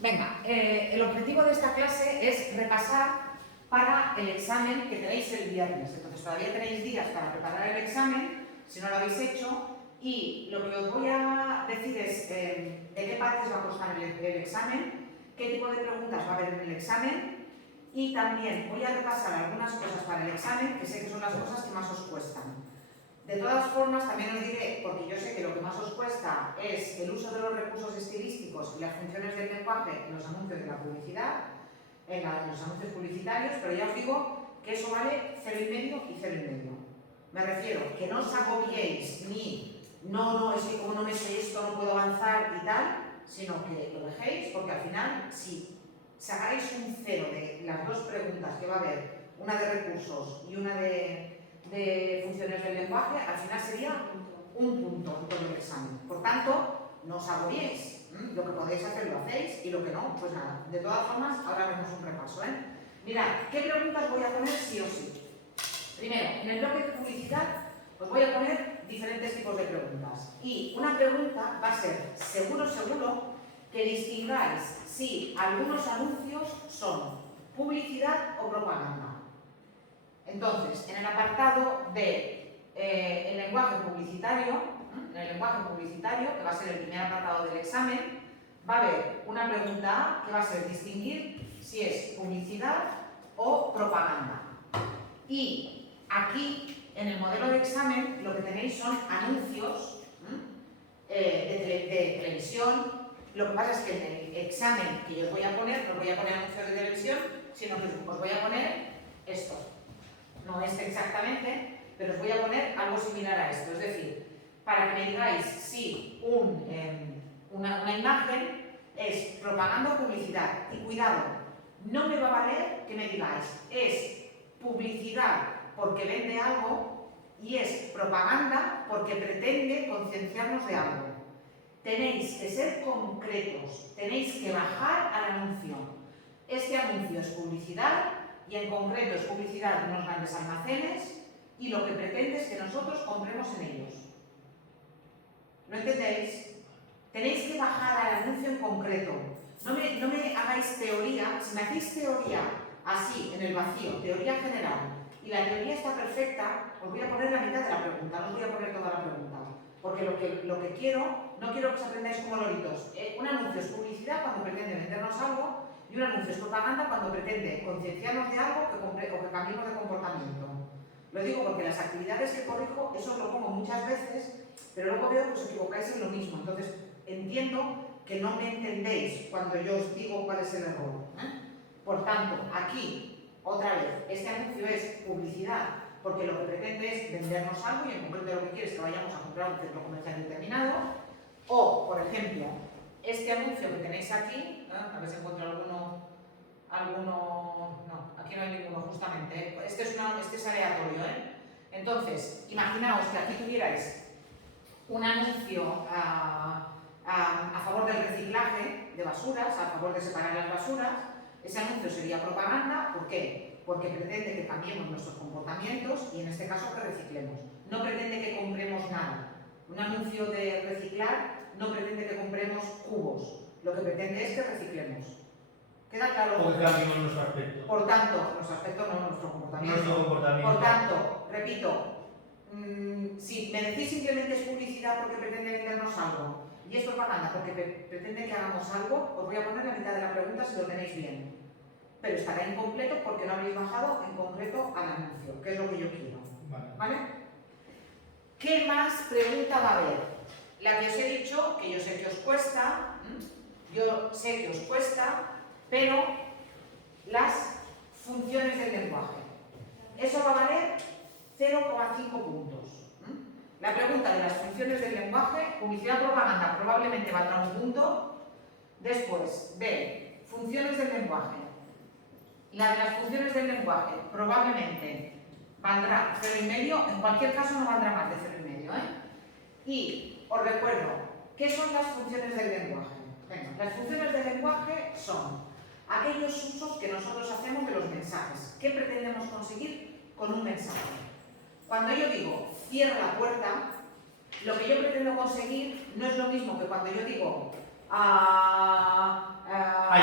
Venga, el objetivo de esta clase es repasar para el examen que tenéis el viernes. Entonces todavía tenéis días para preparar el examen, si no lo habéis hecho, y lo que os voy a decir es de qué partes va a constar el examen, qué tipo de preguntas va a haber en el examen, y también voy a repasar algunas cosas para el examen, que sé que son las cosas que más os cuestan. De todas formas, también os diré, porque yo sé que lo que más os cuesta es el uso de los recursos estilísticos y las funciones del lenguaje en los anuncios de la publicidad, en los anuncios publicitarios, pero ya os digo que eso vale 0,5 y 0,5. Me refiero que no os agobiéis ni no, es que como no me sé esto no puedo avanzar y tal, sino que lo dejéis, porque al final, si sacáis un 0 de las dos preguntas que va a haber, una de recursos y una de funciones del lenguaje, al final sería un punto en todo el examen. Por tanto, no os agobiéis. Lo que podéis hacer lo hacéis y lo que no, pues nada. De todas formas, ahora haremos un repaso. Mirad, ¿qué preguntas voy a poner sí o sí? Primero, en el bloque de publicidad os voy a poner diferentes tipos de preguntas. Y una pregunta va a ser, seguro, que distingáis si algunos anuncios son publicidad o propaganda. Entonces, en el apartado de el lenguaje publicitario, que va a ser el primer apartado del examen, va a haber una pregunta A que va a ser distinguir si es publicidad o propaganda. Y aquí, en el modelo de examen, lo que tenéis son anuncios de televisión. Lo que pasa es que en el examen que yo os voy a poner, no os voy a poner anuncios de televisión, sino que os voy a poner esto. No este exactamente, pero os voy a poner algo similar a esto. Es decir, para que me digáis si una imagen es propaganda o publicidad. Y cuidado, no me va a valer que me digáis es publicidad porque vende algo y es propaganda porque pretende concienciarnos de algo. Tenéis que ser concretos, tenéis que bajar al anuncio. Este anuncio es publicidad y en concreto es publicidad de unos grandes almacenes y lo que pretende es que nosotros compremos en ellos. ¿Lo entendéis? Tenéis que bajar al anuncio en concreto. No me hagáis teoría. Si me hacéis teoría así, en el vacío, teoría general, y la teoría está perfecta, os voy a poner la mitad de la pregunta, no os voy a poner toda la pregunta. Porque lo que quiero, no quiero que os aprendáis como loritos. Un anuncio es publicidad cuando pretende vendernos algo y un anuncio es propaganda cuando pretende concienciarnos de algo o que cambiemos de comportamiento. Lo digo porque las actividades que corrijo, eso os lo pongo muchas veces, pero luego veo que os equivocáis en lo mismo. Entonces, entiendo que no me entendéis cuando yo os digo cuál es el error. Por tanto, aquí, otra vez, este anuncio es publicidad porque lo que pretende es vendernos algo y en concreto lo que quiere es que vayamos a comprar un centro comercial determinado. O, por ejemplo, este anuncio que tenéis aquí, a ver si encuentro alguno, no, aquí no hay ninguno justamente, este es aleatorio, Entonces, imaginaos que aquí tuvierais un anuncio a favor del reciclaje de basuras, a favor de separar las basuras. Ese anuncio sería propaganda. ¿Por qué? Porque pretende que cambiemos nuestros comportamientos y en este caso que reciclemos. No pretende que compremos nada. Un anuncio de reciclar no pretende que compremos cubos. Lo que pretende es que reciclemos. ¿Queda claro? O que cambiemos nuestro aspecto. Por tanto, nuestro aspecto no, nuestro comportamiento. Nuestro comportamiento. Por tanto, repito, si me decís simplemente es publicidad porque pretende vendernos algo y es propaganda porque pretende que hagamos algo, os voy a poner la mitad de la pregunta si lo tenéis bien. Pero estará incompleto porque no habéis bajado en concreto al anuncio, que es lo que yo quiero. ¿Vale? ¿Qué más pregunta va a haber? La que os he dicho, que yo sé que os cuesta, pero las funciones del lenguaje. Eso va a valer 0,5 puntos. La pregunta de las funciones del lenguaje, publicidad o propaganda, probablemente valdrá un punto. Después, B, funciones del lenguaje. La de las funciones del lenguaje probablemente valdrá 0,5, en cualquier caso no valdrá más de 0,5. Y os recuerdo, ¿qué son las funciones del lenguaje? Venga, las funciones del lenguaje son aquellos usos que nosotros hacemos de los mensajes. ¿Qué pretendemos conseguir con un mensaje? Cuando yo digo cierra la puerta, lo que yo pretendo conseguir no es lo mismo que cuando yo digo hay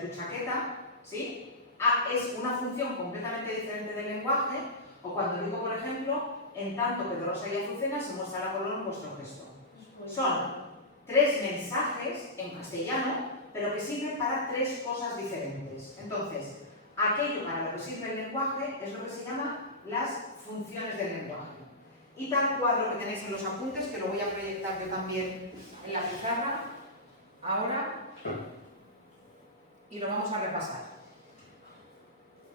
de tu chaqueta, ¿sí? Es una función completamente diferente del lenguaje, o cuando digo, por ejemplo, en tanto que de Rosa y Azucena se muestra color en vuestro gesto. Son 3 mensajes en castellano, pero que sirven para 3 cosas diferentes. Entonces, aquello para lo que sirve el lenguaje es lo que se llama las funciones del lenguaje. Y tal cuadro que tenéis en los apuntes, que lo voy a proyectar yo también en la pizarra, ahora, y lo vamos a repasar.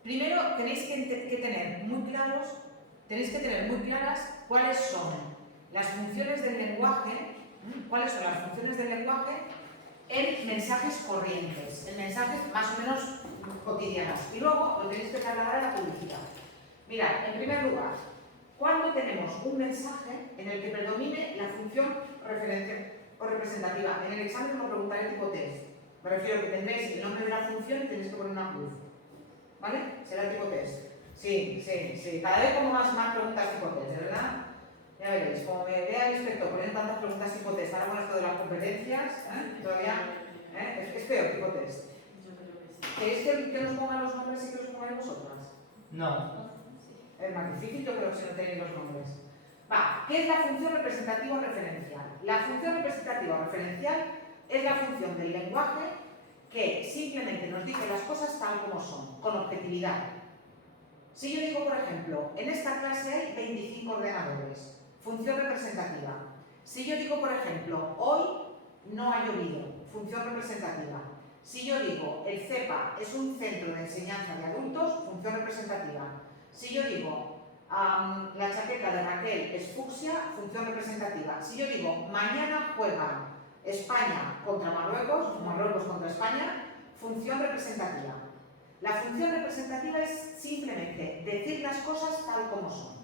Primero tenéis que tener muy claras cuáles son las funciones del lenguaje, en mensajes corrientes, en mensajes más o menos cotidianos. Y luego lo tenéis que trasladar a la publicidad. Mirad, en primer lugar, cuando tenemos un mensaje en el que predomine la función referencial o representativa, en el examen os preguntaré tipo test. Me refiero a que tendréis el nombre de la función y tenéis que poner una cruz. ¿Vale? Será tipo test. Sí. Cada vez pongo más preguntas tipo test, ¿verdad? Ya veréis, como me vea el inspector poniendo tantas preguntas tipo test, ahora con esto de las competencias, todavía es peor tipo test. ¿Queréis que nos pongan los nombres y que los pongáis vosotras? No. Es más difícil, yo creo que si no tenéis los nombres. ¿Qué es la función representativa o referencial? La función representativa o referencial es la función del lenguaje que simplemente nos dice las cosas tal como son, con objetividad. Si yo digo, por ejemplo, en esta clase hay 25 ordenadores, función representativa. Si yo digo, por ejemplo, hoy no ha llovido, función representativa. Si yo digo, el CEPA es un centro de enseñanza de adultos, función representativa. Si yo digo, la chaqueta de Raquel es fucsia, función representativa. Si yo digo, mañana juega España contra Marruecos, Marruecos contra España, función representativa. La función representativa es simplemente decir las cosas tal como son.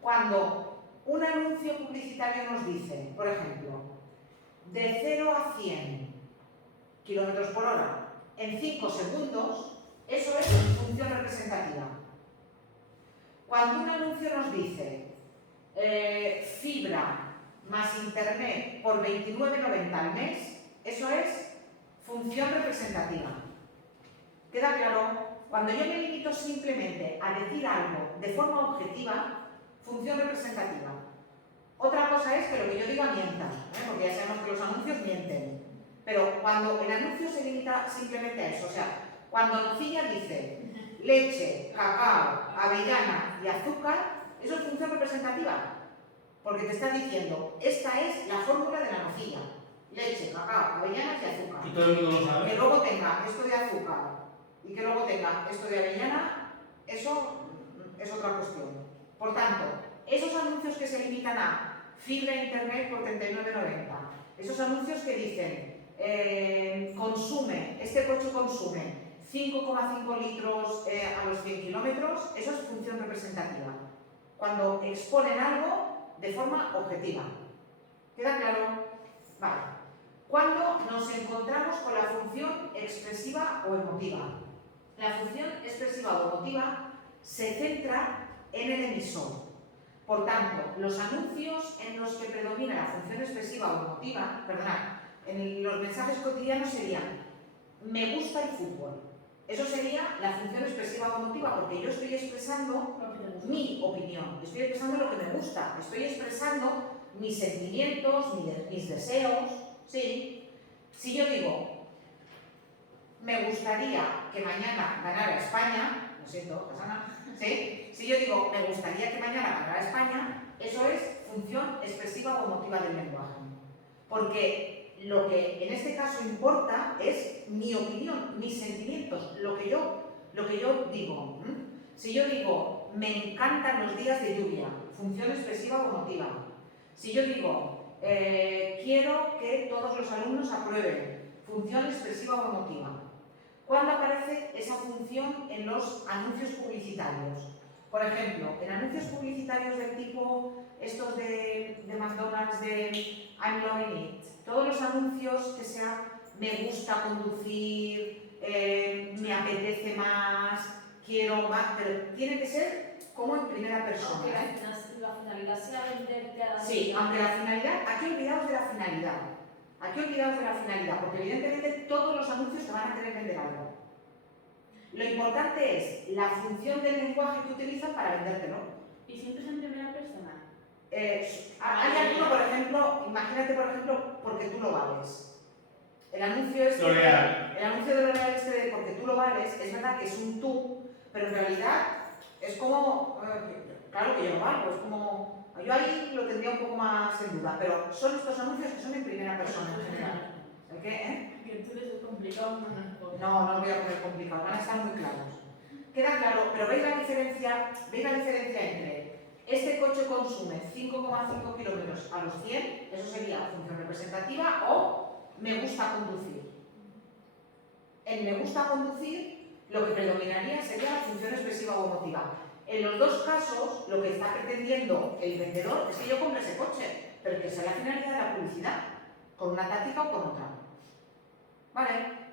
Cuando un anuncio publicitario nos dice, por ejemplo, de 0 a 100 km por hora en 5 segundos, eso es función representativa. Cuando un anuncio nos dice fibra más internet por 29,90 al mes, eso es función representativa. ¿Queda claro? Cuando yo me limito simplemente a decir algo de forma objetiva, función representativa. Otra cosa es que lo que yo diga mienta, porque ya sabemos que los anuncios mienten. Pero cuando el anuncio se limita simplemente a eso, o sea, cuando Nocilla dice leche, cacao, avellana y azúcar, eso es función representativa. Porque te está diciendo, esta es la fórmula de la nocilla. Leche, cacao, avellanas y azúcar. Y todo el mundo lo sabe. Que luego tenga esto de azúcar y que luego tenga esto de avellana, eso es otra cuestión. Por tanto, esos anuncios que se limitan a fibra internet por 39,90, esos anuncios que dicen consume, este coche consume 5,5 litros a los 100 kilómetros, eso es función representativa. Cuando exponen algo de forma objetiva. ¿Queda claro? Vale. Cuando nos encontramos con la función expresiva o emotiva. La función expresiva o emotiva se centra en el emisor. Por tanto, los anuncios en los que predomina la función expresiva o emotiva, perdonad, en los mensajes cotidianos serían me gusta el fútbol. Eso sería la función expresiva o emotiva, porque yo estoy expresando mi opinión, estoy expresando lo que me gusta, estoy expresando mis sentimientos, mis deseos, ¿sí? Si yo digo, me gustaría que mañana ganara España, lo siento, Casana, ¿sí? Si yo digo, me gustaría que mañana ganara España, eso es función expresiva o emotiva del lenguaje. Porque lo que en este caso importa es mi opinión, mis sentimientos, lo que yo digo. Si yo digo, me encantan los días de lluvia, función expresiva o emotiva. Si yo digo, quiero que todos los alumnos aprueben, función expresiva o emotiva. ¿Cuándo aparece esa función en los anuncios publicitarios? Por ejemplo, en anuncios publicitarios del tipo estos de McDonald's, de I'm loving it, todos los anuncios que sea me gusta conducir, me apetece más, quiero más, pero tiene que ser como en primera persona. Aunque la finalidad sea venderte a la... Sí, aunque la finalidad, aquí olvidaos de la finalidad. Aquí olvidaos de la finalidad, porque evidentemente todos los anuncios te van a querer vender algo. Lo importante es la función del lenguaje que utilizan para vendértelo. ¿Y siempre es en primera persona? Hay alguno, por ejemplo, imagínate, por ejemplo, porque tú lo vales. El anuncio este, L'Oreal. el anuncio de L'Oreal este de porque tú lo vales, es verdad que es un tú, pero en realidad es como, claro que yo lo valgo, es como, yo ahí lo tendría un poco más en duda, pero son estos anuncios que son en primera persona en general. ¿El qué? Que tú eres complicado, No, no lo voy a poner complicado, van a estar muy claros. Queda claro, pero ¿veis la diferencia entre este coche consume 5,5 kilómetros a los 100, eso sería función representativa, o me gusta conducir? En me gusta conducir lo que predominaría sería la función expresiva o emotiva. En los dos casos, lo que está pretendiendo el vendedor es que yo compre ese coche, pero que sea la finalidad de la publicidad, con una táctica o con otra. ¿Vale?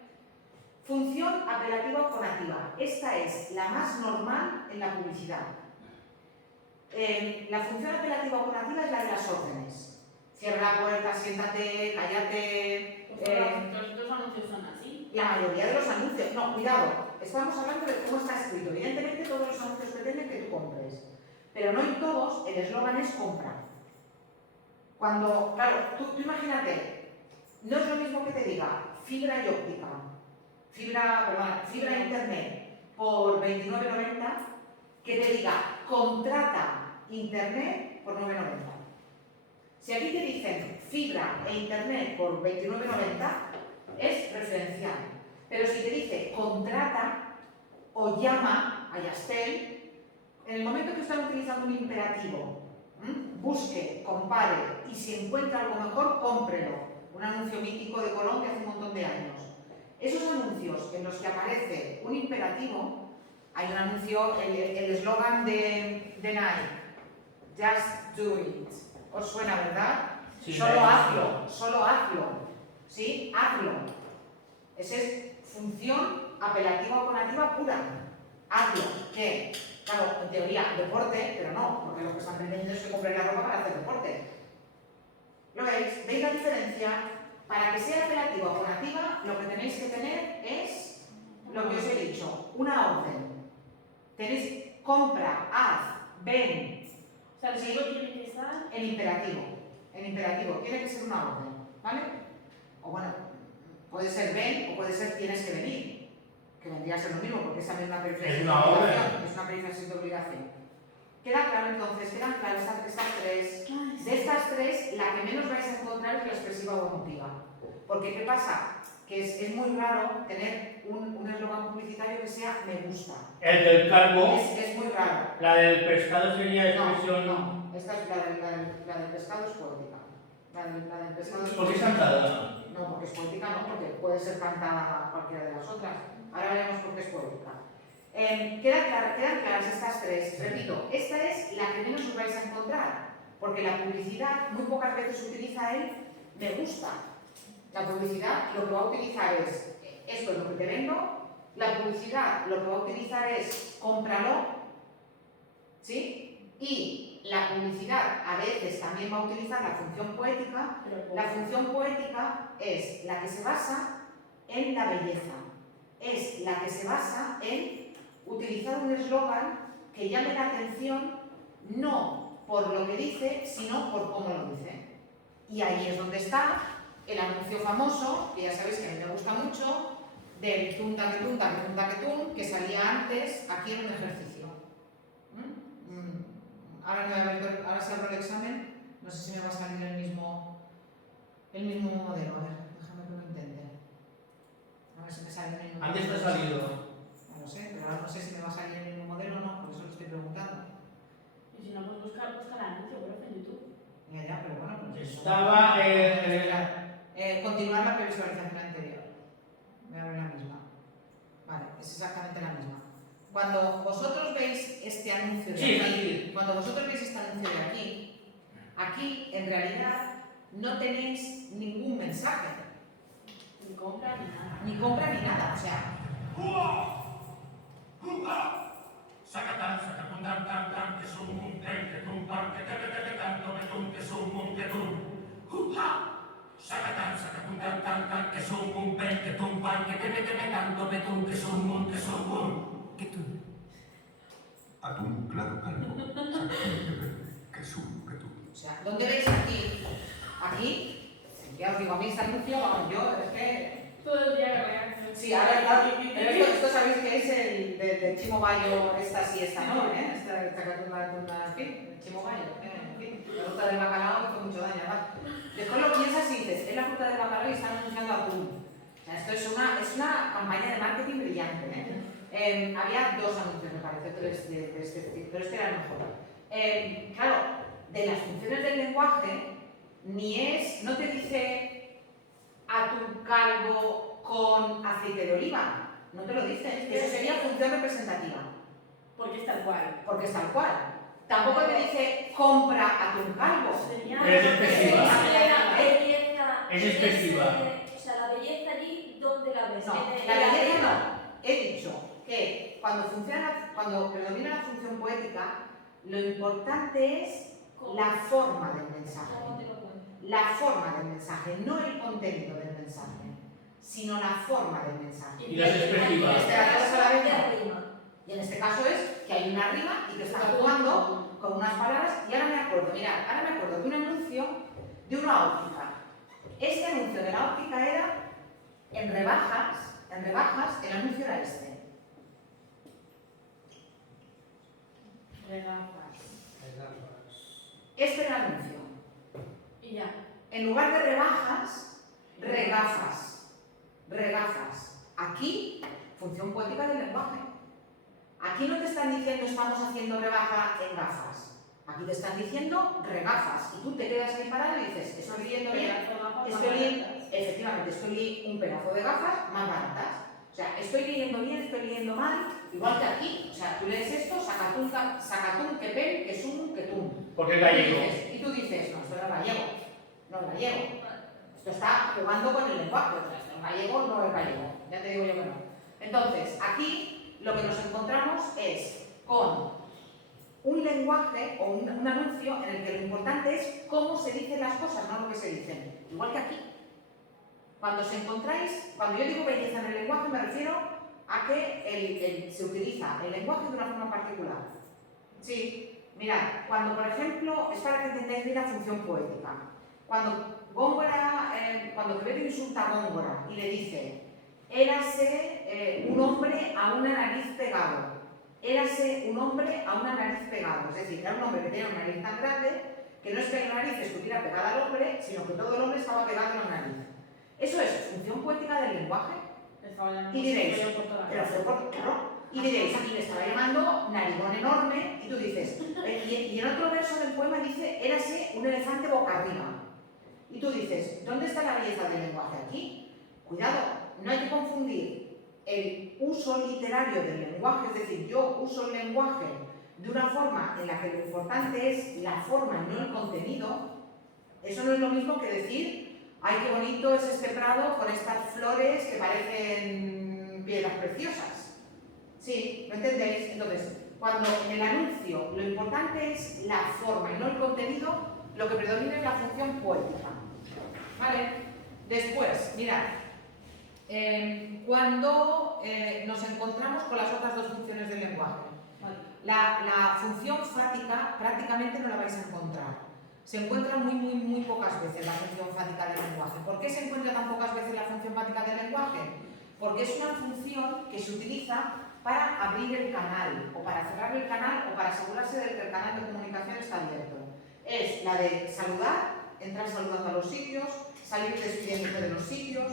Función apelativa o conativa. Esta es la más normal en la publicidad. La función apelativa o conativa es la de las órdenes. Cierra la puerta, siéntate, cállate. Todos estos anuncios son así. La mayoría de los anuncios. No, cuidado. Estamos hablando de cómo está escrito. Evidentemente todos los anuncios pretenden que tú compres. Pero no en todos el eslogan es compra. Cuando, claro, tú imagínate, no es lo mismo que te diga fibra y óptica. Fibra internet por 29,90 que te diga contrata internet por 9,90. Si aquí te dicen fibra e internet por 29,90 es referencial, pero si te dice contrata o llama a Yastel, en el momento que están utilizando un imperativo, busque, compare y si encuentra algo mejor, cómprelo. Un anuncio mítico de Colón que hace un montón de años. Esos anuncios en los que aparece un imperativo, hay un anuncio, el eslogan de Nike, just do it. ¿Os suena, verdad? Sí, Solo hazlo. ¿Sí? Hazlo. Esa es función apelativa o conativa pura. Hazlo. ¿Qué? Claro, en teoría, deporte, pero no, porque lo que están pretendiendo es que compren la ropa para hacer deporte. ¿Lo veis? ¿Veis la diferencia? Para que sea apelativa o conativa, lo que tenéis que tener es lo que os he dicho, una orden. Tenéis compra, haz, ven. O sea, el verbo tiene que estar En imperativo, tiene que ser una orden, ¿vale? O bueno, puede ser ven o puede ser tienes que venir, que vendría a ser lo mismo porque es también una periferia Es una orden. Es una periferia de obligación. ¿Queda claro entonces? ¿Quedan claras estas tres? De estas tres, la que menos vais a encontrar es la expresiva o emotiva. Porque ¿qué pasa? Que es muy raro tener un eslogan publicitario que sea me gusta. El del calvo, Es muy raro. la del pescado sería expresión. No, esta es la del pescado es poética. La del pescado es ¿Por qué poética. cantada? No, porque es poética, no, porque puede ser cantada cualquiera de las otras. Ahora veremos por qué es poética. Quedan claras estas tres. Repito, esta es la que menos os vais a encontrar, porque la publicidad muy pocas veces utiliza el me gusta. La publicidad lo que va a utilizar es esto es lo que te vendo. La publicidad lo que va a utilizar es cómpralo, ¿sí? Y la publicidad a veces también va a utilizar la función poética. La función poética es la que se basa en la belleza, es la que se basa en utilizar un eslogan que llame la atención no por lo que dice, sino por cómo lo dice. Y ahí es donde está el anuncio famoso, que ya sabéis que a mí me gusta mucho, del tum taquetum taquetum taquetum, que salía antes aquí en un ejercicio. Ahora si abro el examen, no sé si me va a salir el mismo modelo. A ver, déjame que lo intente. A ver si me sale el mismo modelo. Antes te ha salido. No lo sé, pero ahora no sé si me va a salir el mismo modelo o no, por eso lo estoy preguntando. Y si no, pues busca el anuncio, profe, en YouTube. Ya, pero bueno, pues Estaba continuar la previsualización anterior. Voy a ver la misma. Vale, es exactamente la misma. Cuando vosotros veis este anuncio de aquí, cuando vosotros veis este anuncio de aquí en realidad no tenéis ningún mensaje. Ni compra ni nada. Ni compra ni nada, o sea. Sacatán, sacatún, tan, tan, tan, que sum, que tum, tan, que tan, que tum, que sum, que tum. ¡Juja! sacatán, sacatún, tan, tan, tan, que sum, un, pen, que tum, pan, que tanto, betún, que sum, un, que tum. Atún claro calvo, sacatún de verde, que sum, que tú. O sea, ¿dónde veis aquí? Aquí, ya os digo, a mí este anuncio, vamos, yo es que... Todo el día que reacciono. Sí, ahora claro, pero esto sabéis que es el de Chimo Bayo, esta sí, esta no, ¿eh? Esta cartuna, en fin, el Chimo Bayo, en fin, la fruta del bacalao hizo mucho daño, ¿verdad? Después lo piensas y dices, es la fruta del bacalao y están anunciando atún. O sea, esto es una campaña de marketing brillante, ¿eh? Había dos anuncios, me parece, de este tipo, pero este era el mejor. Claro, de las funciones del lenguaje, no te dice atún calvo con aceite de oliva, no te lo dice, eso sería función representativa, Porque es tal cual. porque es tal cual. Tampoco te dice compra atún calvo. Es expresiva. Es Es expresiva. O sea, la belleza allí, ¿dónde la ves? No, En la belleza no. He dicho que cuando predomina la función poética, lo importante es la forma del mensaje. ¿Cómo te lo cuento? La forma del mensaje, no el contenido del mensaje, sino la forma del mensaje. Y las expresivas. Y en este caso es que hay una rima y que está jugando con unas palabras. Y ahora me acuerdo, mirad, de un anuncio de una óptica. Este anuncio de la óptica era en rebajas, el anuncio era este. Este era el anuncio. Y ya. En lugar de regafas. Aquí, función poética del lenguaje. Aquí no te están diciendo estamos haciendo rebaja en gafas. Aquí te están diciendo regafas. Y tú te quedas ahí parado y dices, estoy leyendo bien. Efectivamente, estoy un pedazo de gafas más baratas. O sea, estoy leyendo bien, estoy leyendo mal, igual que aquí. O sea, tú lees esto, sacatún, que pen, que sum, que tum. Porque es gallego. Y tú dices, no, esto no es gallego. No es gallego. Esto está jugando con el lenguaje. O sea, esto es gallego, no es gallego. Ya te digo yo que no. Entonces, aquí lo que nos encontramos es con un lenguaje o un anuncio en el que lo importante es cómo se dicen las cosas, no lo que se dicen. Igual que aquí. Cuando yo digo belleza en el lenguaje, me refiero a que se utiliza el lenguaje de una forma particular. Sí, mirad, cuando por ejemplo, es para que entendáis bien la función poética. Cuando Quevedo insulta a Góngora y le dice, érase un hombre a una nariz pegado. Érase un hombre a una nariz pegado. Es decir, era un hombre que tenía una nariz tan grande que no es que la nariz estuviera pegada al hombre, sino que todo el hombre estaba pegado a la nariz. Eso es función poética del lenguaje. Y diréis, pero fue por claro. Y diréis, aquí le estaba llamando narigón enorme, y tú dices, y en otro verso del poema dice, érase un elefante boca arriba. Y tú dices, ¿dónde está la belleza del lenguaje aquí? Cuidado, no hay que confundir el uso literario del lenguaje, es decir, yo uso el lenguaje de una forma en la que lo importante es la forma y no el contenido. Eso no es lo mismo que decir, ay, qué bonito es este prado con estas flores que parecen piedras preciosas. ¿Sí? ¿Lo entendéis? Entonces, cuando en el anuncio lo importante es la forma y no el contenido, lo que predomina es la función poética. ¿Vale? Después, mirad, cuando nos encontramos con las otras dos funciones del lenguaje, la función fática prácticamente no la vais a encontrar. Se encuentra muy pocas veces la función fática del lenguaje. ¿Por qué se encuentra tan pocas veces la función fática del lenguaje? Porque es una función que se utiliza para abrir el canal, o para cerrar el canal, o para asegurarse de que el canal de comunicación está abierto. Es la de saludar, entrar saludando a los sitios, salir despidiéndose de los sitios.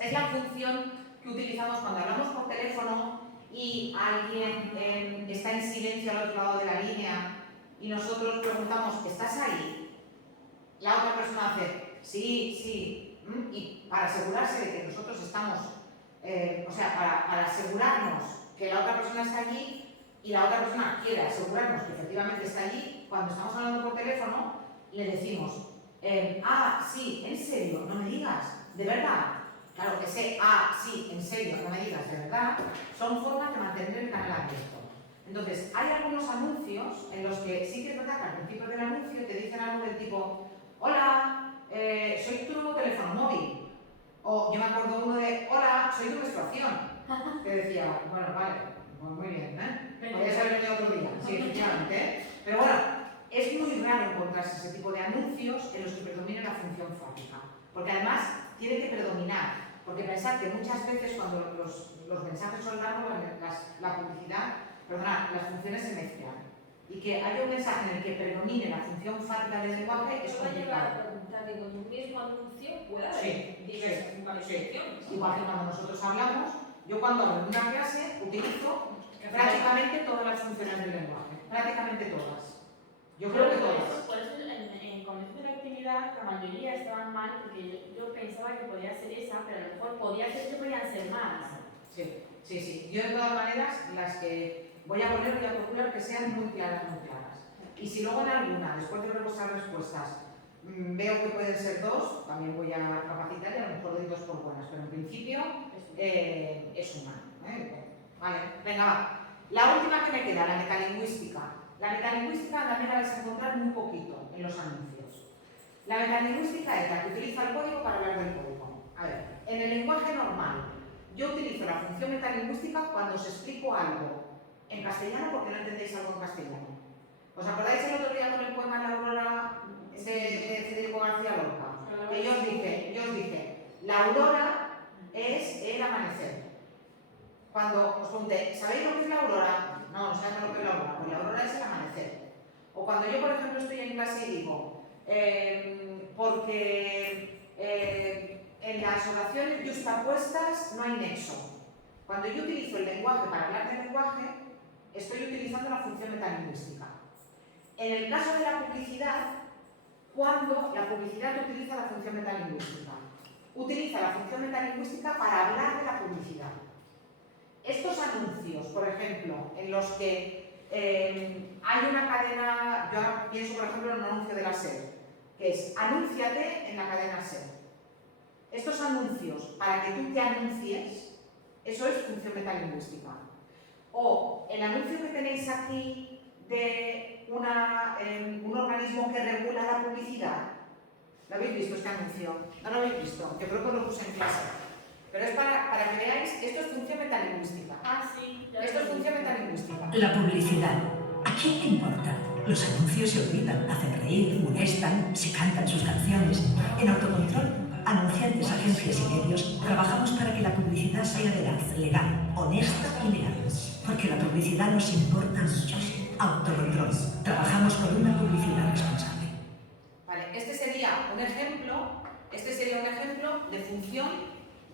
Es la función que utilizamos cuando hablamos por teléfono y alguien está en silencio al otro lado de la línea y nosotros preguntamos, ¿estás ahí? La otra persona hace, sí, y para asegurarse de que nosotros estamos, para asegurarnos que la otra persona está allí y la otra persona quiere asegurarnos que efectivamente está allí, cuando estamos hablando por teléfono, le decimos, sí, en serio, no me digas, de verdad. Claro que sé, sí, en serio, no me digas, de verdad, son formas de mantener el canal abierto. Entonces, hay algunos anuncios en los que sí que es verdad que al principio del anuncio te dicen algo del tipo, hola, soy tu nuevo teléfono móvil. O yo me acuerdo uno de, hola, soy tu menstruación. Que decía, bueno, vale, pues muy bien, podrías haber venido otro día, sí, efectivamente. Pero bueno, es muy raro encontrarse ese tipo de anuncios en los que predomine la función fáctica. Porque además tiene que predominar. Porque pensad que muchas veces cuando los mensajes son largos, la publicidad, perdona, las funciones se mezclan. Y que haya un mensaje en el que predomine la función fáctica del lenguaje es Yo me llevo a complicado. preguntar, digo, en un mismo anuncio puede Sí, haber diversas funciones. Igual que cuando nosotros hablamos, yo cuando hablo en una clase utilizo prácticamente todas las funciones del lenguaje. Prácticamente todas. Yo creo que todas. Por eso en comienzo de la actividad la mayoría estaban mal porque yo pensaba que podía ser esa, pero a lo mejor podía ser que podían ser más. Sí. Yo de todas maneras, las que voy a poner, voy a procurar que sean muy claras, muy claras. Y si luego en alguna, después de repasar respuestas, veo que pueden ser dos, también voy a capacitar y a lo mejor doy dos por buenas, pero en principio es una. Vale, venga, va. La última que me queda, la metalingüística. La metalingüística también la vais a encontrar muy poquito en los anuncios. La metalingüística es la que utiliza el código para hablar del código. A ver, en el lenguaje normal, yo utilizo la función metalingüística cuando os explico algo en castellano porque no entendéis algo en castellano. ¿Os acordáis el otro día con el poema La Aurora de Federico García Lorca? Que yo os dije, la aurora es el amanecer. Cuando os pregunté, ¿sabéis lo que es la aurora? No sabemos lo que es la aurora. Pues la aurora es el amanecer. O cuando yo, por ejemplo, estoy en clase y digo, porque en las oraciones yuxtapuestas no hay nexo. Cuando yo utilizo el lenguaje para hablar del lenguaje, estoy utilizando la función metalingüística. En el caso de la publicidad, cuando la publicidad utiliza la función metalingüística, utiliza la función metalingüística para hablar de la publicidad. Estos anuncios, por ejemplo, en los que hay una cadena, yo ahora pienso por ejemplo en un anuncio de la SER, que es anúnciate en la cadena SER. Estos anuncios, para que tú te anuncies, eso es función metalingüística. O el anuncio que tenéis aquí de un organismo que regula la publicidad. ¿Lo habéis visto este anuncio? ¿No lo habéis visto? Yo creo que lo puse en clase. Pero es para que veáis que esto es función metalingüística. Sí. Esto es función metalingüística. La publicidad. ¿A quién le importa? Los anuncios se olvidan, hacen reír, molestan, se cantan sus canciones. En Autocontrol, anunciantes, agencias y medios, trabajamos para que la publicidad sea veraz, legal, honesta y leal. Porque la publicidad nos importa mucho. Autocontrol. Trabajamos por una publicidad responsable. Vale, este sería un ejemplo de función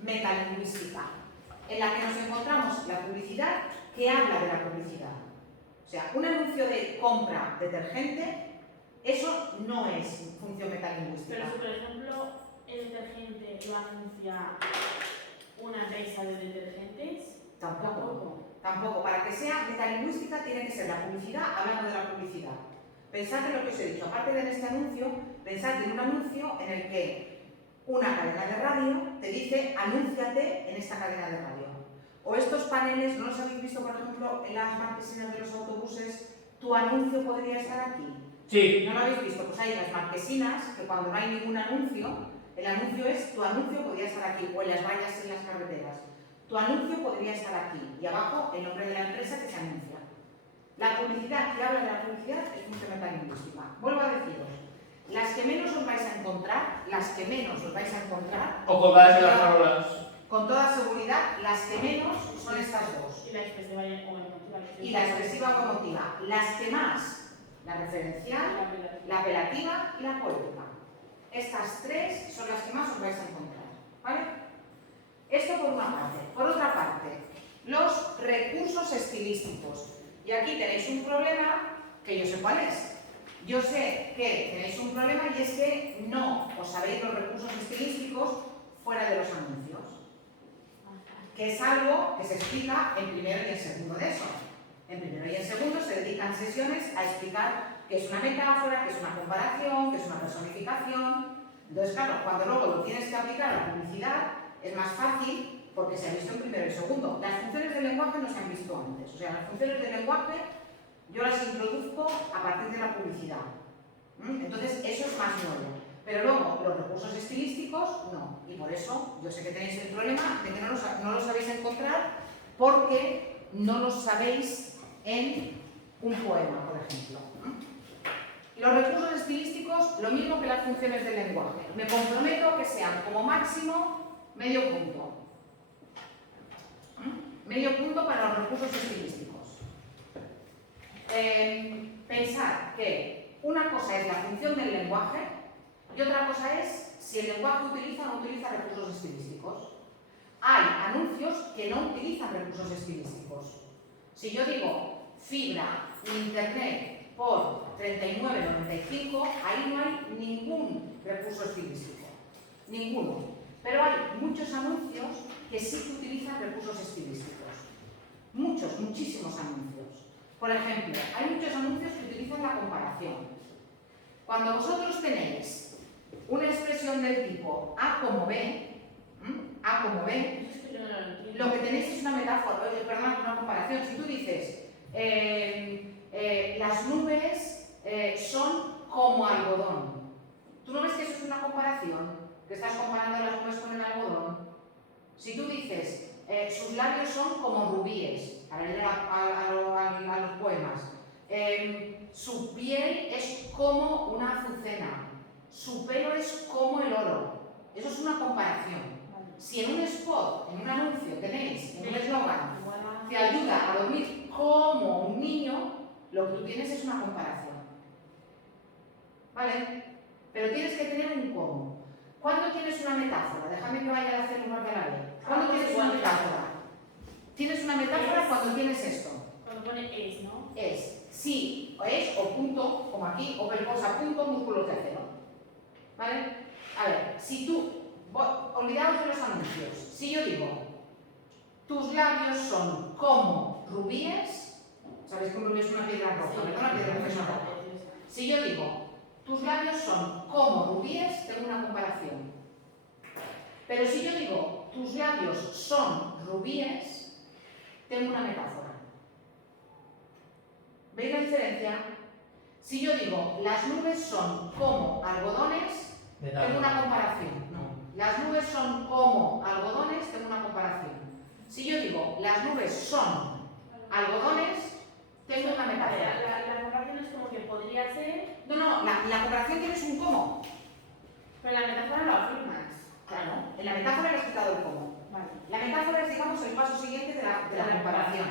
metalingüística, en la que nos encontramos la publicidad que habla de la publicidad. O sea, un anuncio de compra detergente, eso no es función metalingüística. Pero si, por ejemplo, el detergente lo anuncia una empresa de detergentes, Tampoco. Para que sea metalingüística tiene que ser la publicidad hablando de la publicidad. Pensad en lo que os he dicho. Aparte de este anuncio, pensad en un anuncio en el que una cadena de radio te dice anúnciate en esta cadena de radio. O estos paneles, ¿no los habéis visto, por ejemplo, en las marquesinas de los autobuses? Tu anuncio podría estar aquí. Sí. ¿No lo habéis visto? Pues hay las marquesinas que cuando no hay ningún anuncio, el anuncio es tu anuncio podría estar aquí, o en las vallas en las carreteras. Tu anuncio podría estar aquí, y abajo el nombre de la empresa que se anuncia. La publicidad que habla de la publicidad es función metalingüística. Vuelvo a deciros, las que menos os vais a encontrar, O colgadas en las farolas. con toda seguridad, las que menos son estas dos. y la expresiva o emotiva. Y la expresiva o emotiva. Las que más, la referencial, la apelativa y la poética. Estas tres son las que más os vais a encontrar. ¿Vale? Esto por una parte. Por otra parte, los recursos estilísticos. Y aquí tenéis un problema que yo sé cuál es. Yo sé que tenéis un problema y es que no os sabéis los recursos estilísticos fuera de los anuncios. Que es algo que se explica en primero y en segundo de eso. En primero y en segundo se dedican sesiones a explicar qué es una metáfora, qué es una comparación, qué es una personificación. Entonces, claro, cuando luego lo tienes que aplicar a la publicidad, es más fácil porque se ha visto en primero y segundo. Las funciones del lenguaje no se han visto antes. O sea, las funciones del lenguaje yo las introduzco a partir de la publicidad. Entonces, eso es más nuevo. Pero luego, los recursos estilísticos, no. Y por eso, yo sé que tenéis el problema de que no los sabéis encontrar porque no los sabéis en un poema, por ejemplo. Los recursos estilísticos, lo mismo que las funciones del lenguaje. Me comprometo a que sean como máximo medio punto. Medio punto para los recursos estilísticos. Pensad que una cosa es la función del lenguaje y otra cosa es si el lenguaje utiliza o no utiliza recursos estilísticos. Hay anuncios que no utilizan recursos estilísticos. Si yo digo fibra, internet por 39,95, ahí no hay ningún recurso estilístico. Ninguno. Pero hay muchos anuncios que sí que utilizan recursos estilísticos. Muchos, muchísimos anuncios. Por ejemplo, hay muchos anuncios que utilizan la comparación. Cuando vosotros tenéis una expresión del tipo A como B, lo que tenéis es una metáfora, perdón, una comparación. Si tú dices, las nubes son como algodón, ¿tú no ves que eso es una comparación? Que estás comparando las nubes con el algodón. Si tú dices, sus labios son como rubíes, para ir a los poemas, su piel es como una azucena, su pelo es como el oro. Eso es una comparación. Si en un spot, en un anuncio tenéis, en un eslogan, te ayuda a dormir como un niño, lo que tú tienes es una comparación. ¿Vale? Pero tienes que tener un cómo. ¿Cuándo tienes una metáfora? Déjame que vaya a hacer un orden de la ley. ¿Cuándo tienes una metáfora? Tienes una metáfora cuando tienes esto. Cuando pone es, ¿no? Es, sí, es o punto, como aquí, o cosa, punto, músculos de acero. ¿Vale? A ver, si tú, olvidaos de los anuncios. Si yo digo, tus labios son como rubíes, sabéis que un rubí es una piedra roja, ¿verdad? Una piedra roja. Si yo digo, tus labios son como rubíes, tengo una comparación. Pero si yo digo, tus labios son rubíes, tengo una metáfora. ¿Veis la diferencia? Si yo digo, las nubes son como algodones, tengo una comparación. No. Las nubes son como algodones, tengo una comparación. Si yo digo, las nubes son algodones, tengo una metáfora. La comparación es como que podría ser... No, la comparación tienes un cómo. Pero la metáfora lo afirmas. Claro, en la metáfora le has quitado el cómo. Vale. La metáfora es, digamos, el paso siguiente de la comparación.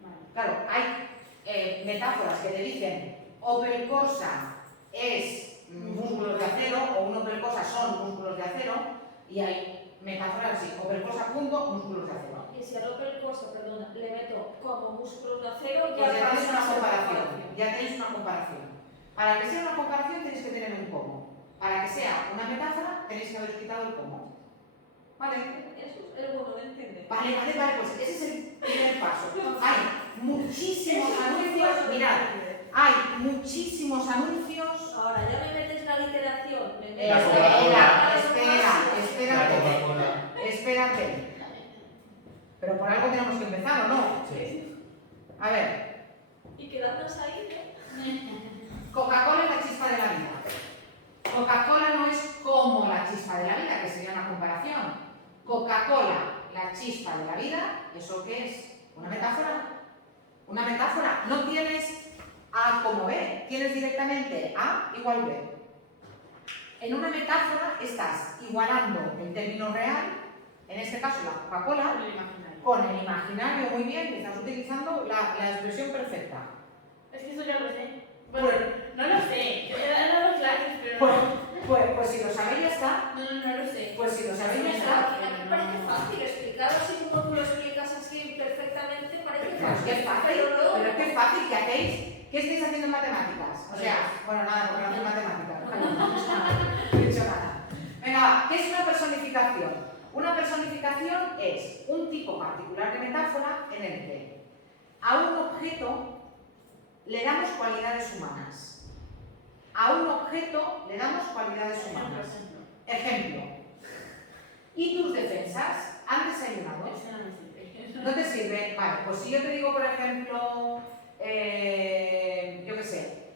Vale. Claro, hay metáforas que te dicen Opel Corsa es músculos de acero o un Opel Corsa son músculos de acero y hay metáforas así, Opel Corsa punto, músculos de acero. Y si al Opel Corsa, perdón, le meto como músculos de acero, Pues ya tenéis una pasa a ser comparación. Ya tenéis una comparación. Para que sea una comparación tenéis que tener un cómo. Para que sea una metáfora tenéis que haber quitado el cómo. ¿Vale? Eso es el bueno de entender. Vale, pues ese es el primer paso. Hay muchísimos anuncios, mirad, hay muchísimos anuncios. Ahora, ya me metes la literación. Me metes La Coca-Cola. Espérate. Pero por algo tenemos que empezar, ¿o no? Sí. A ver, Y quedarnos ahí, Coca-Cola es la chispa de la vida. Coca-Cola no es como la chispa de la vida, que sería una comparación. Coca-Cola, la chispa de la vida, ¿eso qué es? ¿Una metáfora? Una metáfora. No tienes A como B, tienes directamente A igual B. En una metáfora estás igualando el término real, en este caso la Coca-Cola, Con el imaginario. con el imaginario. Muy bien, que estás utilizando la expresión perfecta. Es que eso ya lo sé. Bueno, Pues, no lo sé. Yo he dado clases, pero pues, no. pues si lo sabéis ya está. No lo sé. Pues si lo sabéis ya está. A mí me parece fácil explicarlo así como tú lo explicas así perfectamente, parece Pero es fácil. que es fácil, Pero luego, pero es que es fácil. ¿Qué hacéis? ¿Qué estáis haciendo en matemáticas? O sea, bueno, nada, porque no hacéis matemáticas. No he dicho nada. Venga, va, ¿qué es una personificación? Una personificación es un tipo particular de metáfora en el que a un objeto le damos cualidades humanas. A un objeto le damos cualidades humanas. Ejemplo. ¿Y tus defensas han desayunado? Eso no me sirve. ¿No te sirve? Vale, pues si yo te digo, por ejemplo, yo qué sé,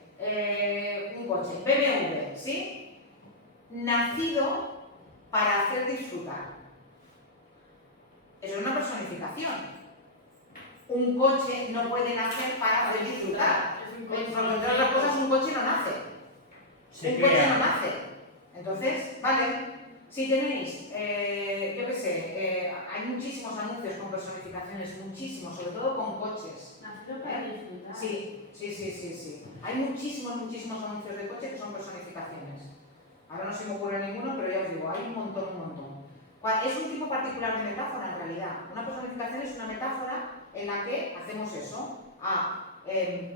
un coche, BMW, ¿sí? un coche no puede nacer para poder disfrutar. Entre otras cosas, un coche no nace. Se Un coche crea. no nace. Entonces, vale, si tenéis, yo qué sé, hay muchísimos anuncios con personificaciones, muchísimos, sobre todo con coches. Nació para disfrutar. Sí. Hay muchísimos anuncios de coche que son personificaciones. Ahora no se me ocurre ninguno, pero ya os digo, hay un montón. Es un tipo particular de metáfora en realidad. Una personificación es una metáfora en la que hacemos eso. A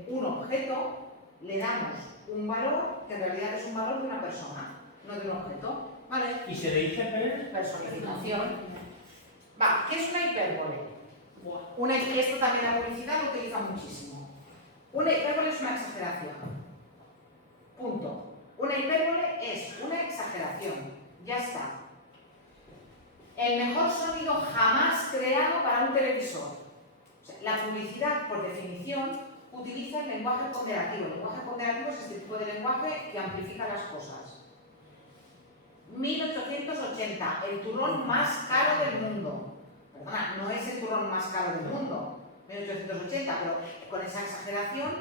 un objeto le damos un valor que en realidad es un valor de una persona, no de un objeto. ¿Vale? ¿Y se le dice Personificación. Va, ¿qué es una hipérbole? Buah. Esto también la publicidad lo utiliza muchísimo. Una hipérbole es una exageración. Punto. Una hipérbole es una exageración. Ya está. El mejor sonido jamás creado para un televisor. O sea, la publicidad, por definición, utiliza el lenguaje ponderativo. El lenguaje ponderativo es este tipo de lenguaje que amplifica las cosas. 1880, el turrón más caro del mundo. Perdona, no es el turrón más caro del mundo, 1880, pero con esa exageración,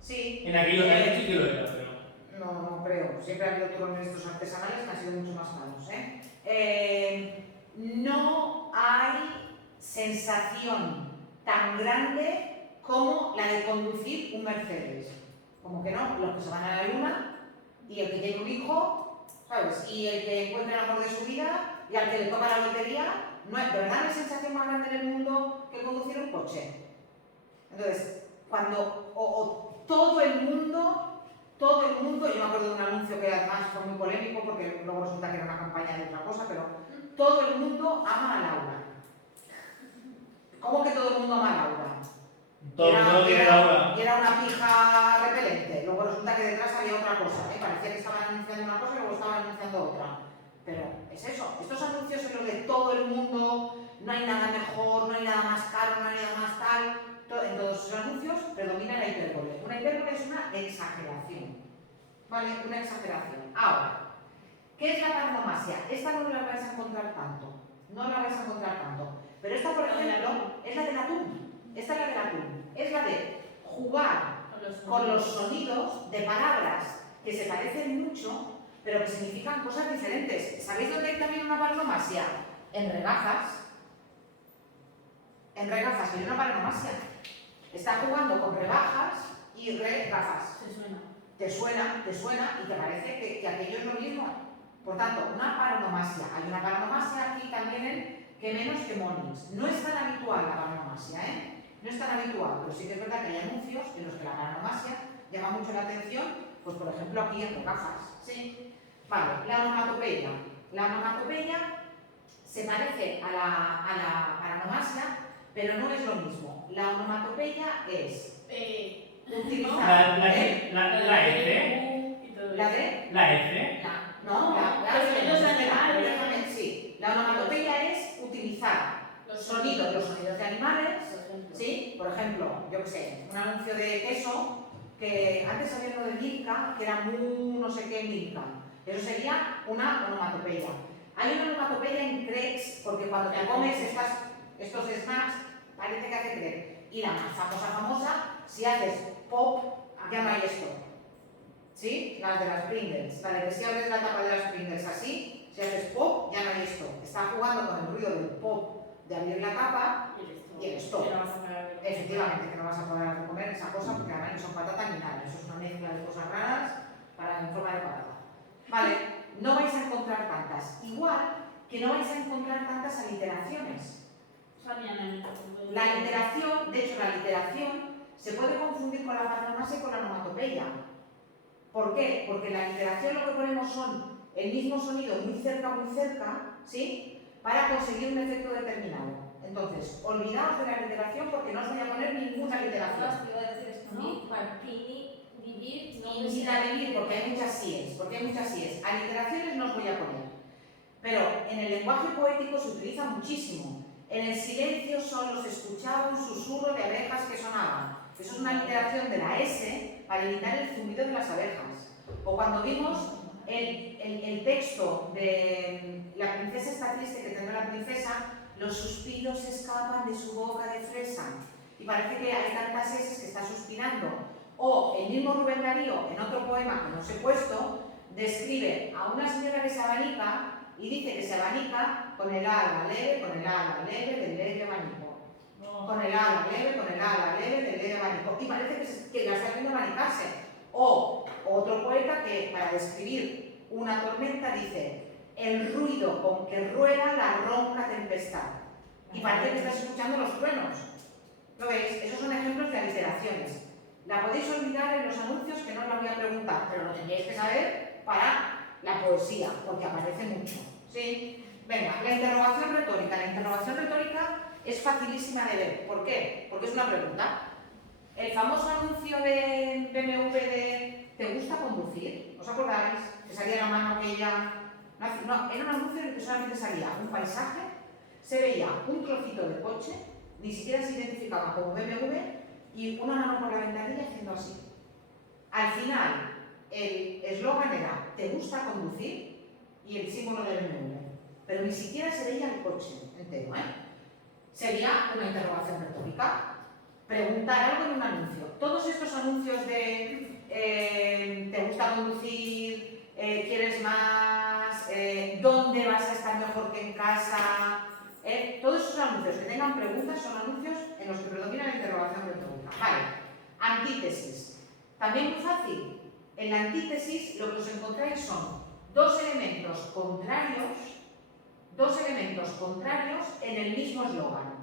sí. En aquellos años sí que lo era, pero... No creo. Siempre ha habido turrones estos artesanales que han sido mucho más caros, ¿eh? No hay sensación tan grande como la de conducir un Mercedes. Como que no, los que se van a la luna y el que tiene un hijo, ¿sabes? Y el que encuentra el amor de su vida y al que le toca la lotería, no hay, ¿de verdad no hay sensación más grande en el mundo que conducir un coche? Entonces, cuando todo el mundo, yo me acuerdo de un anuncio que además fue muy polémico porque luego resulta que era una campaña de otra cosa, pero todo el mundo ama a Laura. ¿Cómo que todo el mundo ama a Laura? Todo el mundo tiene Laura. Y era una pija repelente. Luego resulta que detrás había otra cosa, ¿eh? Parecía que estaban anunciando una cosa y luego estaban anunciando otra. Pero es eso, estos anuncios en los de todo el mundo, no hay nada mejor, no hay nada más caro, no hay nada más tal. En todos esos anuncios predomina la hipérbole. Una hipérbole es una exageración. ¿Vale? Una exageración. Ahora, ¿qué es la paranomasia? Esta no la vais a encontrar tanto. No la vais a encontrar tanto. Pero esta, por ejemplo, es la del atún. Esta es la del atún. Es la de jugar con los sonidos de palabras que se parecen mucho, pero que significan cosas diferentes. ¿Sabéis dónde hay también una paranomasia? En regafas. En regafas hay una paranomasia. Está jugando con rebajas y regafas. Se suena. Te suena y te parece que aquello es lo mismo. Por tanto, una paranomasia. Hay una paranomasia aquí también en que menos que monis. No es tan habitual la paranomasia, ¿eh? No es tan habitual, pero sí que es verdad que hay anuncios en los que la paranomasia llama mucho la atención, pues por ejemplo aquí en regafas. ¿Sí? Vale, la onomatopeya. La onomatopeya se parece a la paranomasia, pero no es lo mismo. La onomatopeya es utilizar La F. la de La F. sí. La onomatopeya es utilizar los sonidos de animales, ¿sí? Por ejemplo, yo qué sé, un anuncio de queso que antes había uno de Milka, que era muy no sé qué Milka. Eso sería una onomatopeya. Hay una onomatopeya en crepes, porque cuando te comes estos snacks, parece que hace crepe. Y la más famosa, si haces pop, ya no hay esto. ¿Sí? Las de las Pringles. La de que si abres la tapa de las Pringles así, si haces pop, ya no hay esto. Está jugando con el ruido del pop de abrir la tapa y el stop. Efectivamente, que no vas a poder comer esa cosa porque además no son patatas ni nada. Eso es una mezcla de cosas raras en forma de patata. Vale, no vais a encontrar tantas. Igual que no vais a encontrar tantas aliteraciones. La literación, de hecho, la literación se puede confundir con la paranomasia y con la onomatopeya. ¿Por qué? Porque en la literación lo que ponemos son el mismo sonido muy cerca, ¿sí? Para conseguir un efecto determinado. Entonces, olvidaos de la literación porque no os voy a poner ninguna literación. Ni partini, vivir, no Ni la vivir, porque hay muchas síes. Aliteraciones no os voy a poner. Pero en el lenguaje poético se utiliza muchísimo. En el silencio solo se escuchaba un susurro de abejas que sonaban. Eso es una literación de la S para evitar el zumbido de las abejas. O cuando vimos el texto de La princesa está triste que tendrá la princesa, los suspiros escapan de su boca de fresa. y parece que hay tantas S que está suspirando. O el mismo Rubén Darío, en otro poema que no os he puesto, describe a una señora que se abanica y dice que se abanica con el ala leve, con el ala leve del leve abanico. Con el ala leve, con el ala leve del leve abanico. Y parece que la está haciendo abanicarse. O otro poeta que, para describir una tormenta, dice el ruido con que rueda la ronca tempestad. Y parece que estás escuchando los truenos. ¿Lo veis? Esos son ejemplos de aliteraciones. La podéis olvidar en los anuncios, que no os la voy a preguntar, pero lo tendríais que saber para la poesía, porque aparece mucho. ¿Sí? Venga, la interrogación retórica. La interrogación retórica es facilísima de ver. ¿Por qué? Porque es una pregunta. El famoso anuncio de BMW de ¿te gusta conducir? ¿Os acordáis? Que salía la mano aquella... No, era un anuncio en el que solamente salía un paisaje, se veía un trocito de coche, ni siquiera se identificaba como BMW, y una mano por la ventanilla haciendo así. Al final, el eslogan era ¿te gusta conducir? Y el símbolo de BMW. Pero ni siquiera se veía el coche entero, ¿eh? Sería una interrogación retórica. Preguntar algo en un anuncio. Todos estos anuncios de ¿te gusta conducir? ¿Quieres más? ¿Dónde vas a estar mejor que en casa? Todos esos anuncios que tengan preguntas son anuncios en los que predomina la interrogación retórica. Vale. Antítesis. También muy fácil. En la antítesis lo que os encontráis son dos elementos contrarios en el mismo eslogan.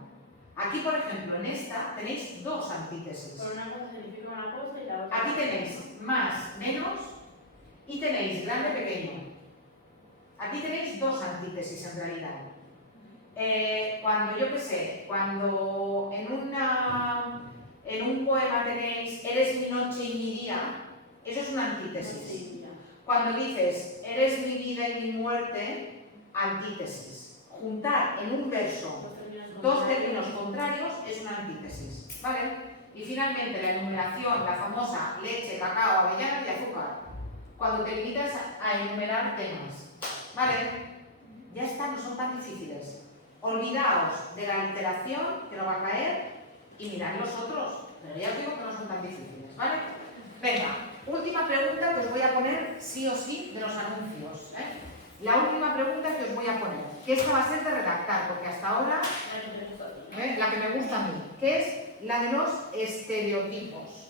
Aquí, por ejemplo, en esta tenéis dos antítesis. Por una cosa significa una cosa y la otra. Aquí tenéis más, menos y tenéis grande, pequeño. Aquí tenéis dos antítesis en realidad. Cuando, yo qué sé, cuando en un poema tenéis eres mi noche y mi día, eso es una antítesis. Sí, ya. Cuando dices eres mi vida y mi muerte, antítesis. Juntar en un verso dos términos contrarios es una antítesis, ¿vale? Y finalmente la enumeración, la famosa leche, cacao, avellanas y azúcar. Cuando te limitas a enumerar temas, ¿vale? Ya está, no son tan difíciles. Olvidaos de la literación, que no va a caer, y mirad los otros. Pero ya os digo que no son tan difíciles, ¿vale? Venga, última pregunta que os voy a poner sí o sí de los anuncios, ¿eh? La última pregunta que os voy a poner, que esta va a ser de redactar, porque hasta ahora, la que me gusta a mí, que es la de los estereotipos.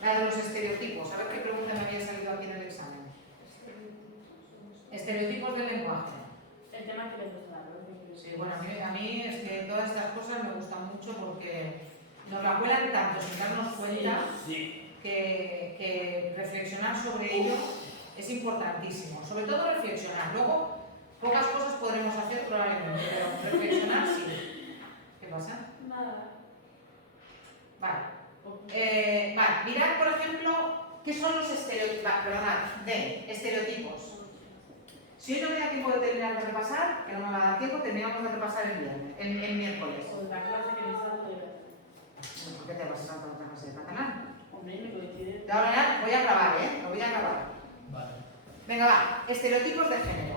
La de los estereotipos. A ver qué pregunta me había salido aquí en el examen. Estereotipos del lenguaje. El tema que les gusta. Sí, bueno, a mí es que todas estas cosas me gustan mucho porque nos la cuelan tanto sin darnos cuenta que reflexionar sobre ello es importantísimo. Sobre todo reflexionar. Luego, pocas cosas podremos hacer probablemente, pero reflexionar sí. ¿Qué pasa? Nada. Vale. Vale, mirad por ejemplo, ¿qué son los estereotipos? Estereotipos. Si hoy no me da tiempo de terminar de repasar, que no me va a dar tiempo, terminamos de repasar el viernes, el miércoles. Pues la clase que me salgo de ¿Por qué te vas a saltar otra clase de catalán? Hombre, me coincide. De ahora ya voy a grabar, ¿eh? Lo voy a grabar. Vale. Venga, va. Estereotipos de género.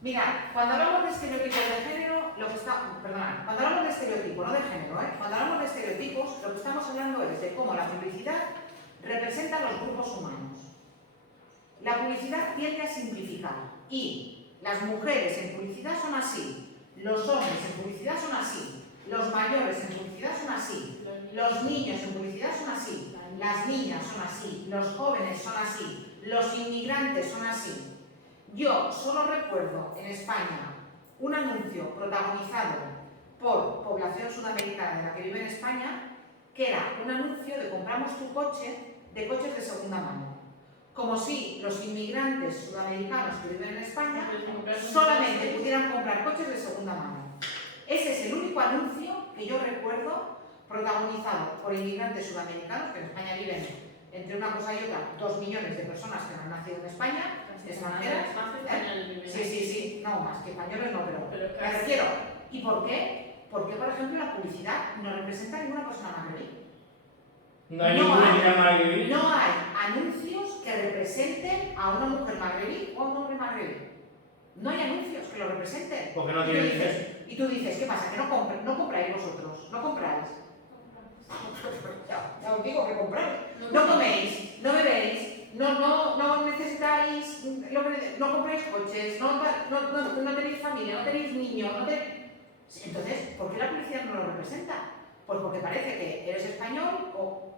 Mirad, cuando hablamos de estereotipos de género, cuando hablamos de estereotipo, no de género, cuando hablamos de estereotipos, lo que estamos hablando es de cómo la publicidad representa a los grupos humanos. La publicidad tiende a simplificar y las mujeres en publicidad son así, los hombres en publicidad son así, los mayores en publicidad son así, los niños en publicidad son así, las niñas son así, los jóvenes son así, los inmigrantes son así. Yo solo recuerdo en España un anuncio protagonizado por población sudamericana de la que vive en España, que era un anuncio de compramos tu coche, de coches de segunda mano. Como si los inmigrantes sudamericanos que viven en España solamente pudieran comprar coches de segunda mano. Ese es el único anuncio que yo recuerdo protagonizado por inmigrantes sudamericanos, que en España viven entre una cosa y otra 2 millones de personas que no han nacido en España, extranjeras. Sí, no, más que españoles no, pero me refiero. ¿Y por qué? Porque, por ejemplo, la publicidad no representa a ninguna persona magrebí. No hay ninguna que llama magrebí. No hay anuncios que representen a una mujer magrebí o a un hombre magrebí. No hay anuncios que lo representen. Porque no tienen eso. Y tú dices, ¿qué pasa? ¿Que no compráis vosotros? ¿No compráis? Ya os digo que compráis. No coméis, no bebéis, no necesitáis, no compráis coches, no tenéis familia, no tenéis niños, Entonces, ¿por qué la publicidad no lo representa? Pues porque parece que eres español o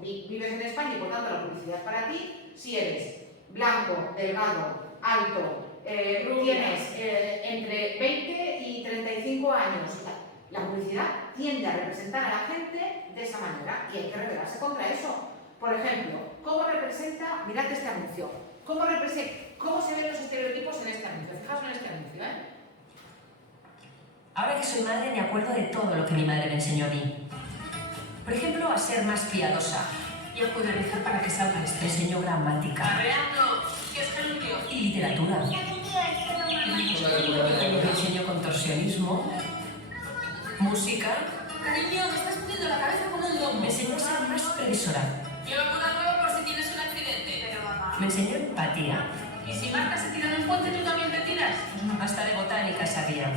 vives en España y por tanto la publicidad es para ti. Si eres blanco, delgado, alto, tienes entre 20 y 35 años, la publicidad tiende a representar a la gente de esa manera y hay que rebelarse contra eso. Por ejemplo, ¿cómo representa? Mirad este anuncio. ¿Cómo se ven los estereotipos en este anuncio? Fijaos en este anuncio, Ahora que soy madre me acuerdo de todo lo que mi madre me enseñó a mí. Por ejemplo, a ser más piadosa y a poder rezar para que salga esto. Me enseñó gramática. ¿Qué es gerundio? Y literatura. Me enseñó contorsionismo, música. Cariño, me estás poniendo la cabeza como un lobo. Me enseñó a ser más previsora. Lleva una nueva por si tienes un accidente. Pero mamá. Me enseñó empatía. ¿Y si Marta se tira en un puente, tú también te tiras? Hasta de botánica sabía.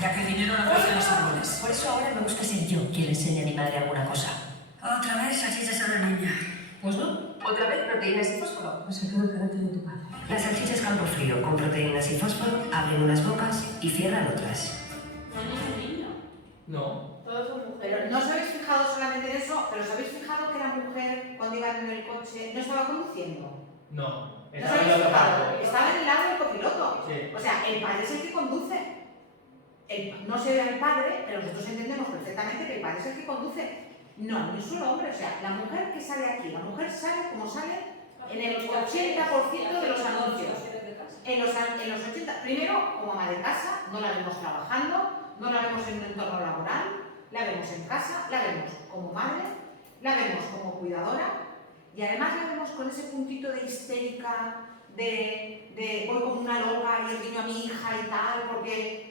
Ya que el dinero no crece en los árboles. Por eso ahora me gusta ser yo quien le enseñe a mi madre alguna cosa. Otra vez salchichas a la niña. Pues no. Otra vez proteínas y fósforo. Pues se quedó el carácter de tu padre. Las salchichas Campofrío con proteínas y fósforo abren unas bocas y cierran otras. No es un niño. No. Todos son mujeres. Pero no os habéis fijado solamente en eso, pero os habéis fijado que la mujer cuando iba en el coche no estaba conduciendo. No. ¿No os Estaba habéis en la otra fijado? parte. Estaba en el lado del copiloto. Sí. O sea, el padre es el que conduce. No se ve al padre, pero nosotros entendemos perfectamente que el padre es el que conduce. No, ni un solo hombre. O sea, la mujer que sale aquí, la mujer sale como sale en el 80% de los anuncios. En los 80, primero, como ama de casa, no la vemos trabajando, no la vemos en un entorno laboral, la vemos en casa, la vemos como madre, la vemos como cuidadora y además la vemos con ese puntito de histérica, de voy como una loca y os guiño a mi hija y tal, porque...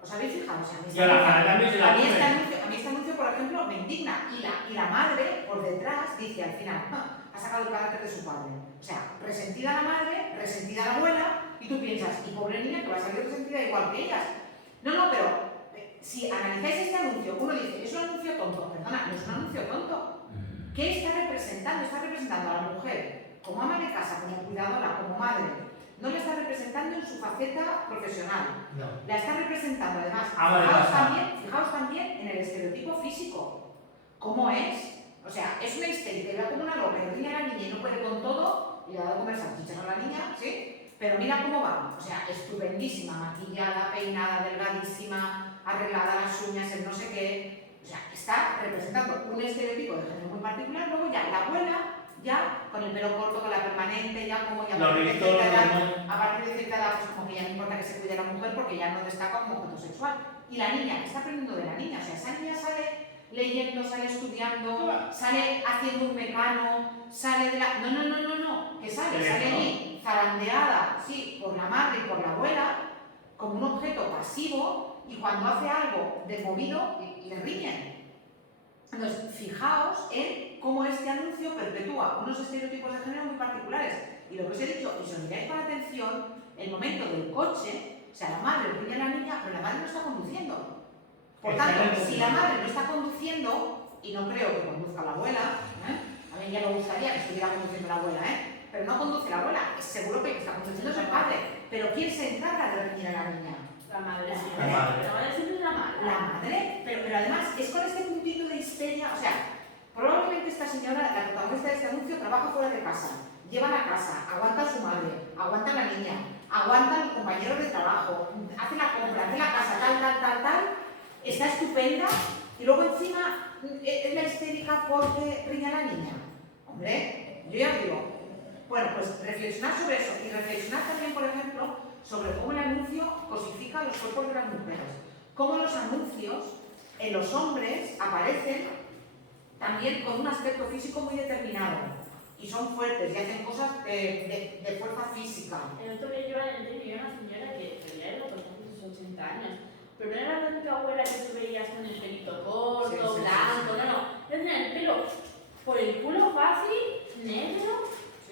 ¿Os habéis fijado? O sea, Y a la cara también se la a mí come. este anuncio, por ejemplo, me indigna. Y la madre, por detrás, dice al final, ha sacado el carácter de su padre. O sea, resentida la madre, resentida la abuela, y tú piensas, y pobre niña que va a salir resentida igual que ellas. No, pero si analizáis este anuncio, uno dice, es un anuncio tonto. Perdona, no es un anuncio tonto. ¿Qué está representando? Está representando a la mujer como ama de casa, como cuidadora, como madre. No la está representando en su faceta profesional. No. La está representando además. Ama de casa. Fijaos también en el estereotipo físico. ¿Cómo es? O sea, es una histérica, y va como una loca, y riña a la niña y no puede con todo, y le ha dado a comer salchichas a la niña, ¿sí? Pero mira cómo va. O sea, estupendísima, maquillada, peinada, delgadísima, arreglada las uñas, el no sé qué. O sea, está representando un estereotipo de género muy particular. Luego ya la abuela, ya con el pelo corto, con la permanente, ya como ya Lo visto, lo a partir de cierta edad, pues como que ya no importa que se cuide la mujer porque ya no destaca como objeto sexual. Y la niña, ¿qué está aprendiendo de la niña? O sea, esa niña sale leyendo, sale estudiando, sale haciendo un mecano, sale de la... No, que sale allí zarandeada, sí, por la madre y por la abuela, como un objeto pasivo, y cuando hace algo desmovido, le riñen. Entonces, fijaos en cómo este anuncio perpetúa unos estereotipos de género muy particulares. Y lo que os he dicho, y si os miráis con atención, el momento del coche, o sea, la madre riñe a la niña, pero la madre no está conduciendo. Por tanto, si la madre no está conduciendo, y no creo que conduzca la abuela, a mí ya me gustaría que estuviera conduciendo la abuela, pero no conduce la abuela, es seguro que el que está conduciendo es el padre. Pero ¿quién se encarga de riñir a la niña? La madre siempre. La madre. La madre siempre es la madre. La madre, pero además es con este puntito de histeria, o sea, probablemente esta señora, la protagonista de este anuncio, trabaja fuera de casa, lleva la casa, aguanta a su madre, aguanta a la niña, aguanta a los compañeros de trabajo, hace la compra, hace la casa, tal, está estupenda y luego encima es la histérica porque riñe a la niña. Hombre, yo ya os digo, bueno, pues reflexionar sobre eso y reflexionar también, por ejemplo, sobre cómo el anuncio cosifica los cuerpos de las mujeres. Cómo los anuncios en los hombres aparecen también con un aspecto físico muy determinado. Y son fuertes y hacen cosas de fuerza física. El otro día yo en el vi una señora que tenía lo que sus 80 años. Pero no era la típica abuela que tú veías con el pelito corto, Sí. blanco, no. Tenía el pelo por el culo fácil, negro.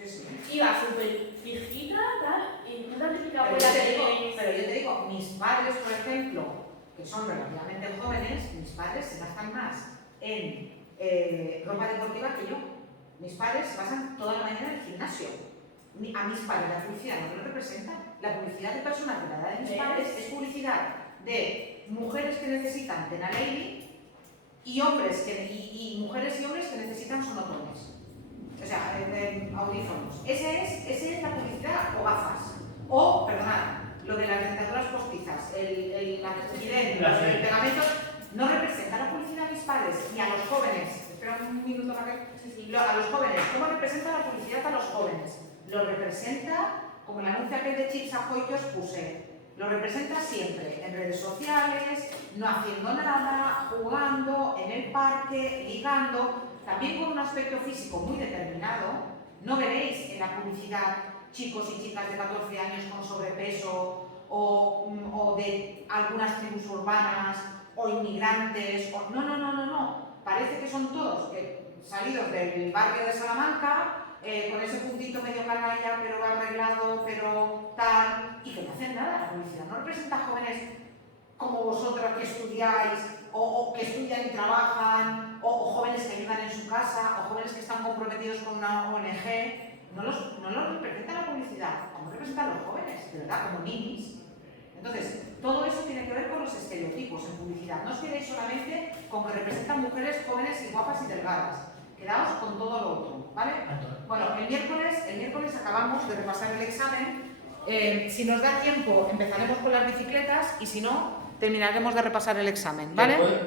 Sí. Iba súper fijita, tal, y no es la típica Pero abuela yo que... te digo, mis padres, por ejemplo, que son relativamente jóvenes, mis padres se gastan más en ropa deportiva que yo. Mis padres se pasan toda la mañana en el gimnasio. A mis padres la publicidad no lo representa. La publicidad de personas de la edad de mis padres es publicidad de mujeres que necesitan Tenalady y mujeres y hombres que necesitan sonotones. O sea, audífonos. Esa es la publicidad, o gafas. O, perdonad, lo de las dentaduras postizas, el pegamento, no representa la publicidad a mis padres ni a los jóvenes. Espera un minuto para que... A los jóvenes, ¿cómo representa la publicidad a los jóvenes? Lo representa como el anuncio aquel de Chips Ahoy que os puse. Lo representa siempre en redes sociales, no haciendo nada, jugando, en el parque, ligando, también con un aspecto físico muy determinado. No veréis en la publicidad chicos y chicas de 14 años con sobrepeso o de algunas tribus urbanas o inmigrantes. No. Parece que son todos salidos del barrio de Salamanca, con ese puntito medio canalla, pero arreglado, pero tal, y que no hacen nada. La publicidad no representa jóvenes como vosotros que estudiáis, o que estudian y trabajan, o jóvenes que ayudan en su casa, o jóvenes que están comprometidos con una ONG. No los representa la publicidad, como representan los jóvenes, de verdad, como ninis. Entonces, todo eso tiene que ver con los estereotipos en publicidad. No os quedéis solamente con que representan mujeres jóvenes y guapas y delgadas. Quedaos con todo lo otro, ¿vale? Bueno, el miércoles acabamos de repasar el examen. Si nos da tiempo, empezaremos con las bicicletas y si no, terminaremos de repasar el examen, ¿vale?